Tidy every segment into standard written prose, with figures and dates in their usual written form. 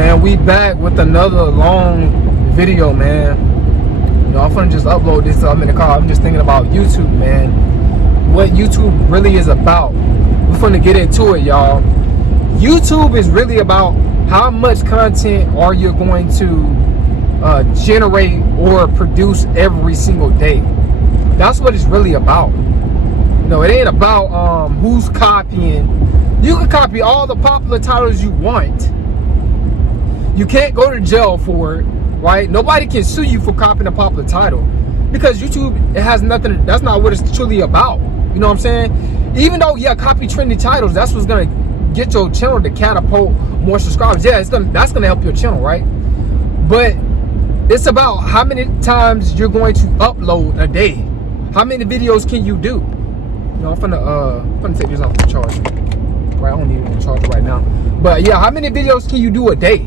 Man, we back with another long video, man. You know, I'm gonna just upload this. I'm in the car. I'm just thinking about YouTube, man. What YouTube really is about. We're gonna get into it, y'all. YouTube is really about how much content are you going to generate or produce every single day. That's what it's really about. You know, it ain't about who's copying. You can copy all the popular titles you want. You can't go to jail for it, right? Nobody can sue you for copying a popular title because YouTube, it has nothing. That's not what it's truly about. You know what I'm saying? Even though, yeah, copy trendy titles, that's what's gonna get your channel to catapult more subscribers. Yeah, that's gonna help your channel, right? But it's about how many times you're going to upload a day. How many videos can you do? You know, I'm finna take this off the charge. Right, I don't even want to charge it right now. But yeah, how many videos can you do a day?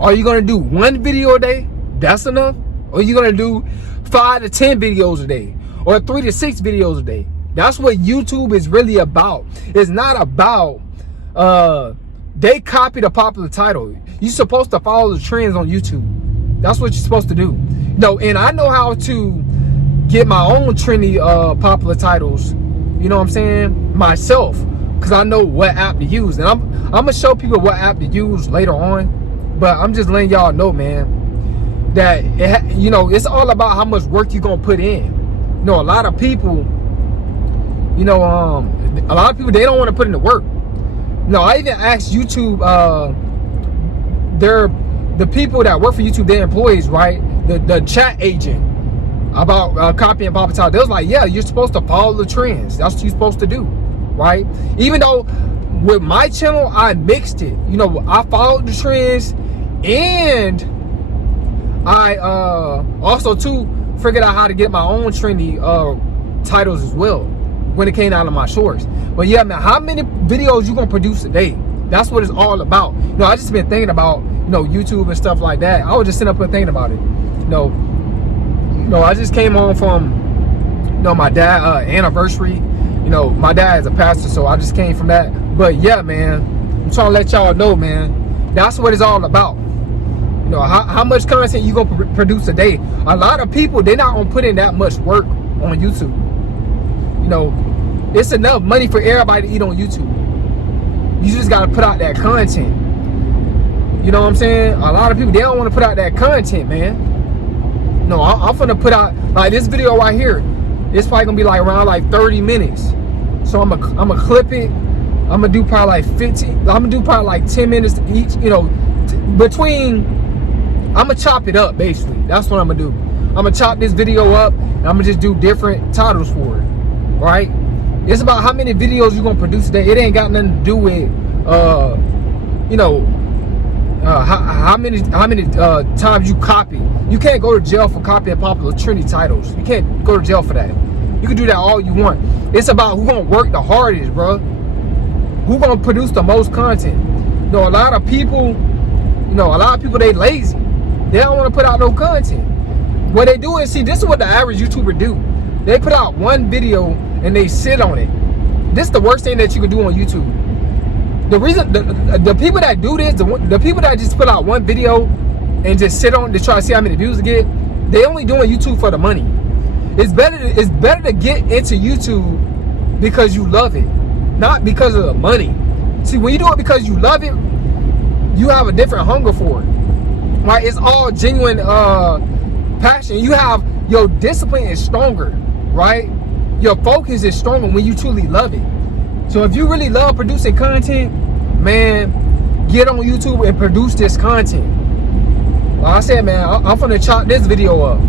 Are you gonna do one video a day? That's enough? Or are you gonna do 5 to 10 videos a day? Or 3 to 6 videos a day? That's what YouTube is really about. It's not about they copied a popular title. You're supposed to follow the trends on YouTube. That's what you're supposed to do. No, and I know how to get my own trendy popular titles, you know what I'm saying, myself, because I know what app to use. And I'm gonna show people what app to use later on. But I'm just letting y'all know, man, that you know, it's all about how much work you're gonna put in. You know, a lot of people, you know, a lot of people, they don't want to put in the work. No, I even asked YouTube, the people that work for YouTube, their employees, right? The chat agent about copying popular titles. They was like, yeah, you're supposed to follow the trends. That's what you're supposed to do, right? Even though with my channel, I mixed it. You know, I followed the trends, and I also too figured out how to get my own trendy titles as well when it came out of my shorts. But yeah, man, how many videos you gonna produce a day? That's what it's all about. You know, I just been thinking about, you know, YouTube and stuff like that. I was just sitting up here thinking about it. You know, I just came home from, you know, my dad anniversary. You know, my dad is a pastor, so I just came from that. But yeah, man, I'm trying to let y'all know, man, that's what it's all about. You know, how much content you gonna produce a day? A lot of people, they're not gonna put in that much work on YouTube. You know, it's enough money for everybody to eat on YouTube. You just gotta put out that content. You know what I'm saying? A lot of people, they don't want to put out that content, man. No, I'm finna put out, like, this video right here. It's probably gonna be like around like 30 minutes. So I'm gonna clip it. I'm gonna do probably like 15. I'm gonna do probably like 10 minutes each. You know, between. I'm gonna chop it up basically. That's what I'm gonna do. I'm gonna chop this video up, and I'm gonna just do different titles for it. Right? It's about how many videos you're gonna produce today. It ain't got nothing to do with you know, how many times you copy. You can't go to jail for copying popular trendy titles. You can't go to jail for that. You can do that all you want. It's about who gonna work the hardest, bro. Who gonna produce the most content. You know, a lot of people, they lazy. They don't want to put out no content. What they do is, see, this is what the average YouTuber do. They put out one video and they sit on it. This is the worst thing that you can do on YouTube. The reason, the people that do this, the people that just put out one video and just sit on it to try to see how many views to get, they only doing YouTube for the money. It's better to get into YouTube because you love it, not because of the money. See, when you do it because you love it, you have a different hunger for it. Right? It's all genuine passion. You have, your discipline is stronger, right? Your focus is stronger when you truly love it. So if you really love producing content, man, get on YouTube and produce this content. Like I said, man, I'm gonna chop this video up.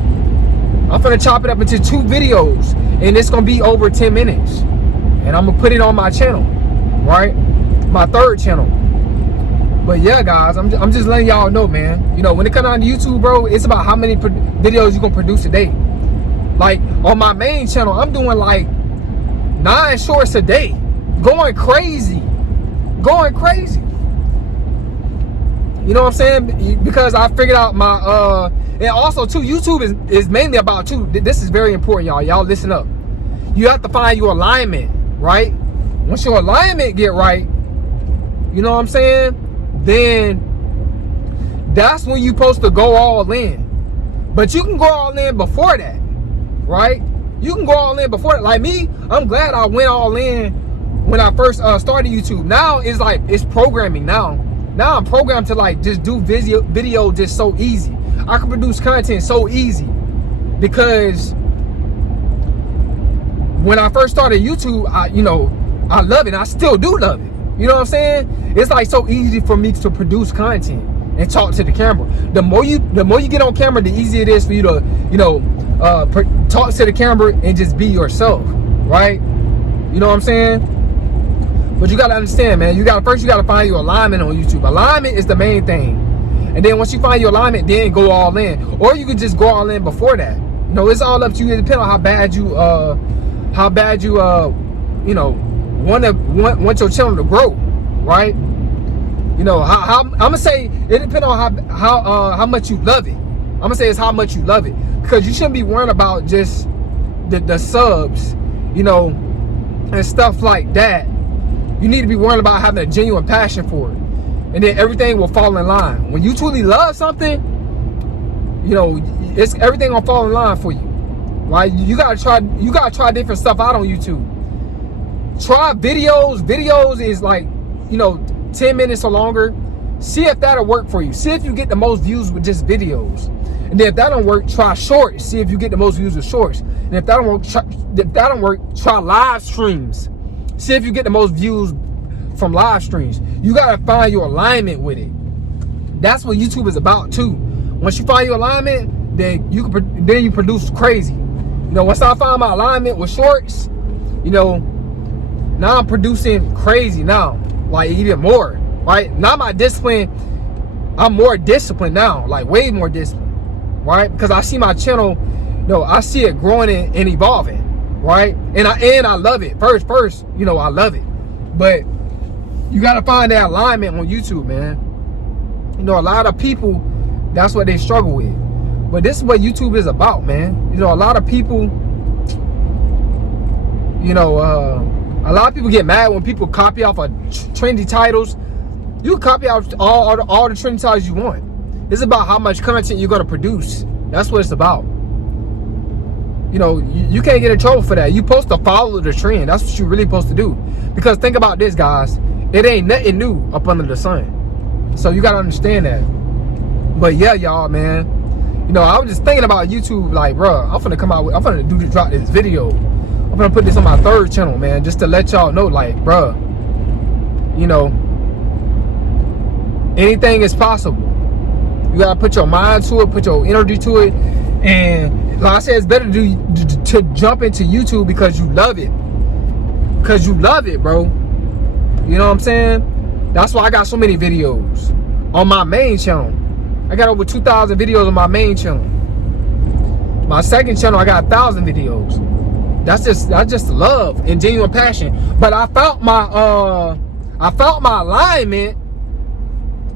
I'm gonna chop it up into 2 videos, and it's gonna be over 10 minutes. And I'm gonna put it on my channel, right? My 3rd channel. But yeah, guys, I'm just letting y'all know, man. You know, when it comes down to YouTube, bro, it's about how many videos you gonna produce a day. Like on my main channel, I'm doing like 9 shorts a day, going crazy. You know what I'm saying? Because I figured out my and also too, YouTube is mainly about too. This is very important, y'all. Y'all listen up. You have to find your alignment, right? Once your alignment get right, you know what I'm saying? Then That's when you're supposed to go all in. But you can go all in before that, right? You can go all in before that. Like me, I'm glad I went all in when I first started YouTube. Now it's like, it's programming now. Now I'm programmed to like just do video just so easy. I can produce content so easy because when I first started YouTube, I love it. I still do love it. You know what I'm saying? It's like so easy for me to produce content and talk to the camera. The more you get on camera, the easier it is for you to, talk to the camera and just be yourself, right? You know what I'm saying? But you gotta understand, man. First you gotta find your alignment on YouTube. Alignment is the main thing, and then once you find your alignment, then go all in. Or you could just go all in before that. It's all up to you. It depends on how bad you want your channel to grow, right? I'm gonna say it depends on how much you love it. I'm gonna say it's how much you love it, because you shouldn't be worrying about just the subs, and stuff like that. You need to be worrying about having a genuine passion for it, and then everything will fall in line. When you truly love something, it's everything gonna fall in line for you, right? You gotta try different stuff out on YouTube. Try videos. Videos is like 10 minutes or longer. See if that'll work for you. See if you get the most views with just videos. And then if that don't work, try shorts. See if you get the most views with shorts. And if that don't work, try live streams. See if you get the most views from live streams. You gotta find your alignment with it. That's what YouTube is about too. Once you find your alignment, then you produce crazy. Once I find my alignment with shorts, now I'm producing crazy now, like even more, right? Now my discipline, I'm more disciplined now, like way more disciplined, right? Because I see my channel, I see it growing and evolving, right? And I love it. First, I love it. But you gotta find that alignment on YouTube, man. A lot of people, that's what they struggle with. But this is what YouTube is about, man. A lot of people, a lot of people get mad when people copy off of trendy titles. You can copy out all the trendy titles you want. It's about how much content you're gonna produce. That's what it's about. You can't get in trouble for that. You're supposed to follow the trend. That's what you're really supposed to do. Because think about this, guys. It ain't nothing new up under the sun. So you gotta understand that. But yeah, y'all, man. I was just thinking about YouTube, like, bro, I'm finna drop this video. I'm gonna put this on my third channel, man, just to let y'all know, like, bruh, anything is possible. You gotta put your mind to it, put your energy to it, and like I said, it's better to jump into YouTube because you love it. Because you love it, bro. You know what I'm saying? That's why I got so many videos on my main channel. I got over 2,000 videos on my main channel. My second channel, I got 1,000 videos. That's just love and genuine passion. But I felt my alignment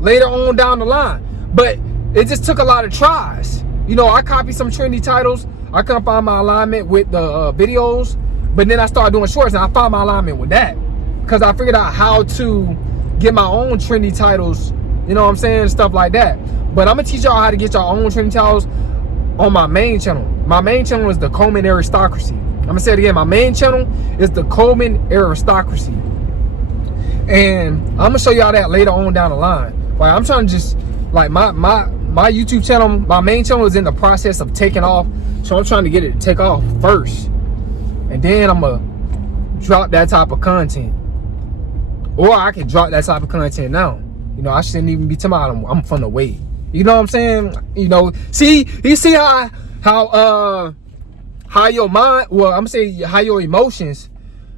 later on down the line. But it just took a lot of tries. I copied some trendy titles. I couldn't find my alignment with the videos. But then I started doing shorts and I found my alignment with that. Because I figured out how to get my own trendy titles, you know what I'm saying, stuff like that. But I'm gonna teach y'all how to get your own trendy titles on my main channel. My main channel is the Coleman Aristocracy. I'm gonna say it again. My main channel is the Coleman Aristocracy, and I'm gonna show y'all that later on down the line. Like, I'm trying to just, like, my YouTube channel, my main channel is in the process of taking off, so I'm trying to get it to take off first, and then I'm gonna drop that type of content, or I can drop that type of content now. I shouldn't even be talking about I'm from the way. You know what I'm saying? See, you see how your mind, well, I'm saying how your emotions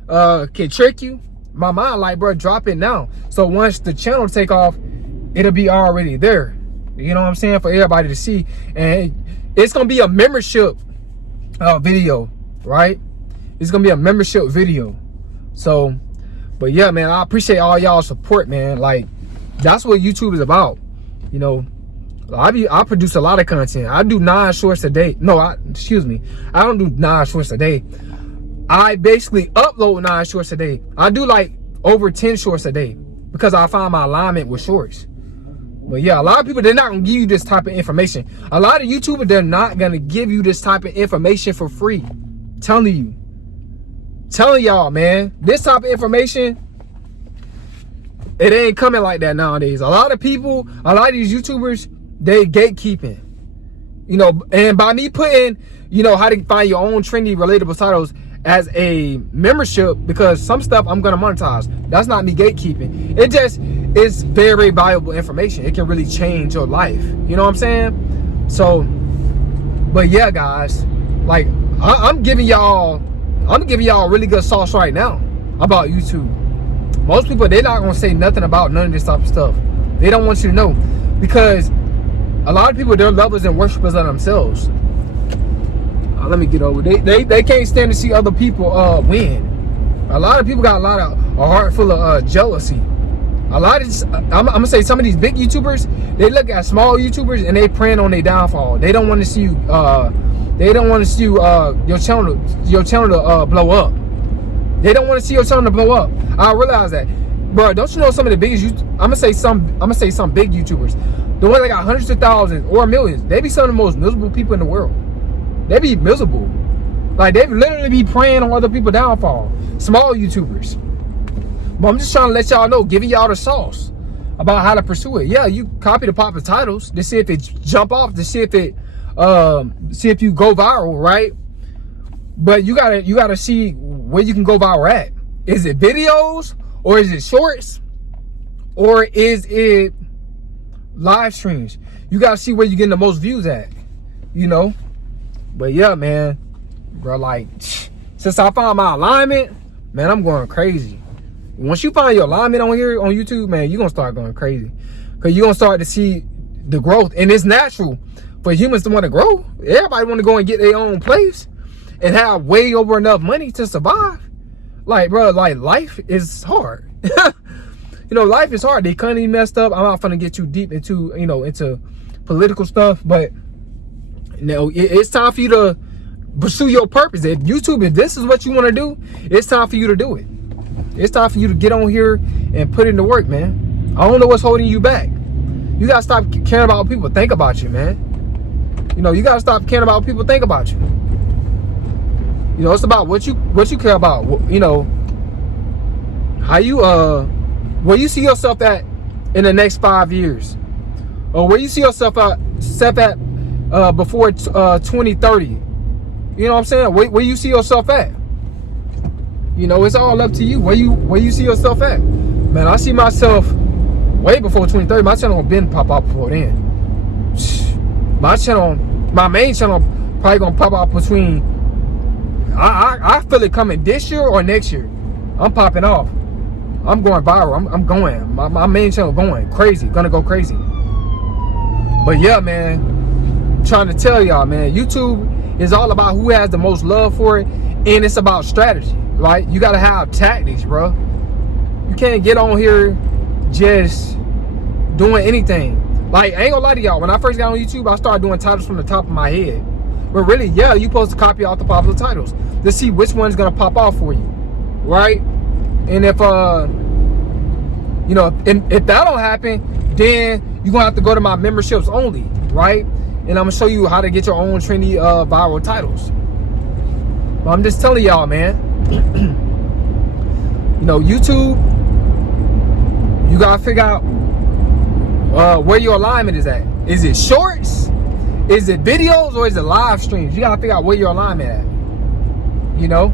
can trick you. My mind, like, bro, drop it now. So once the channel take off, it'll be already there. You know what I'm saying? For everybody to see. And it's gonna be a membership video, right? It's gonna be a membership video. So, but yeah, man, I appreciate all y'all support, man. Like, that's what YouTube is about. I produce a lot of content. I do 9 shorts a day. No, excuse me. I don't do 9 shorts a day. I basically upload 9 shorts a day. I do like over 10 shorts a day because I find my alignment with shorts. But yeah, a lot of people, they're not gonna give you this type of information. A lot of YouTubers, they're not gonna give you this type of information for free. Telling y'all, man, this type of information, it ain't coming like that nowadays. A lot of people, a lot of these YouTubers, they gatekeeping. You know, and by me putting, you know, how to find your own trendy relatable titles as a membership, because some stuff I'm gonna monetize. That's not me gatekeeping. It just is very valuable information. It can really change your life. You know what I'm saying? So, but yeah, guys, like I'm giving y'all really good sauce right now about YouTube. Most people, they're not gonna say nothing about none of this type of stuff. They don't want you to know, because a lot of people, they're lovers and worshipers of themselves. Let me get over. They can't stand to see other people win. A lot of people got a heart full of jealousy. A lot of I'm gonna say some of these big YouTubers, they look at small YouTubers and they preying on their downfall. They don't want to see you. They don't want to see you, your channel to blow up. They don't want to see your channel to blow up. I realize that, bro. Don't you know some of the biggest? I'm gonna say some big YouTubers, the ones that got hundreds of thousands or millions. They be some of the most miserable people in the world. They be miserable. Like, they literally be preying on other people's downfall. Small YouTubers. But I'm just trying to let y'all know, giving y'all the sauce about how to pursue it. Yeah, you copy the popular titles to see if it jump off, to see if it see if you go viral, right? But you gotta see where you can go viral at. Is it videos, or is it shorts, or is it live streams? You gotta see where you're getting the most views at, you know. But yeah, man, bro, like, since I found my alignment, man, I'm going crazy. Once you find your alignment on here on YouTube, man, you're gonna start going crazy, because you're gonna start to see the growth. And it's natural for humans to want to grow. Everybody want to go and get their own place and have way over enough money to survive. Like, bro, like, life is hard. You know, life is hard. The economy messed up. I'm not gonna get too deep into, you know, into political stuff, but you know, it's time for you to pursue your purpose. If YouTube, if this is what you want to do, it's time for you to do it. It's time for you to get on here and put in the work, man. I don't know what's holding you back. You gotta stop caring about what people think about you, man. You know, you gotta stop caring about what people think about you. You know, it's about what you care about. You know, how you where you see yourself at in the next 5 years, or where you see yourself at before 2030. You know what I'm saying? Where you see yourself at? You know, it's all up to you. Where you see yourself at? Man, I see myself way before 2030. My channel will been pop out before then. My main channel probably gonna pop out between. I feel it coming this year or next year. I'm popping off. I'm going viral. I'm going. My main channel going crazy. Gonna go crazy. But yeah, man, I'm trying to tell y'all, man, YouTube is all about who has the most love for it, and it's about strategy, right? You gotta have tactics, bro. You can't get on here just doing anything. Like, I ain't gonna lie to y'all, when I first got on YouTube, I started doing titles from the top of my head. But really, yeah, you're supposed to copy out the popular titles to see which one's gonna pop off for you, right? And if you know, if that don't happen, then you're gonna have to go to my memberships only, right? And I'm gonna show you how to get your own trendy viral titles. But I'm just telling y'all, man, you know, YouTube, you gotta figure out where your alignment is at. Is it shorts? Is it videos, or is it live streams? You gotta figure out where your alignment at, you know?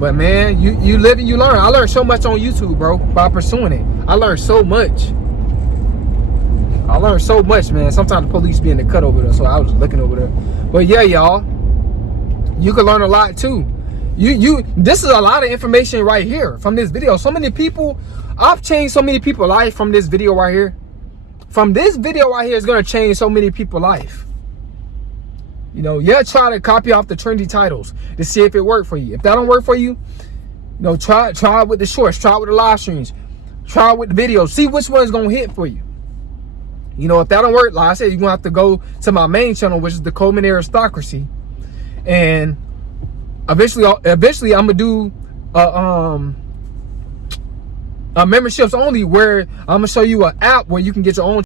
But man, you live and you learn. I learned so much on YouTube, bro, by pursuing it. I learned so much. I learned so much, man. Sometimes the police be in the cut over there, so I was looking over there. But yeah, y'all, you can learn a lot too. This is a lot of information right here from this video. So many people, I've changed so many people's life from this video right here. From this video right here is gonna change so many people's life. You know, yeah, try to copy off the trendy titles to see if it worked for you. If that don't work for you, you know, try it with the shorts, try it with the live streams, try it with the videos, see which one's gonna hit for you. You know, if that don't work, like I said, you're gonna have to go to my main channel, which is the Coleman Aristocracy, and eventually I'm gonna do Memberships only, where I'm gonna show you an app where you can get your own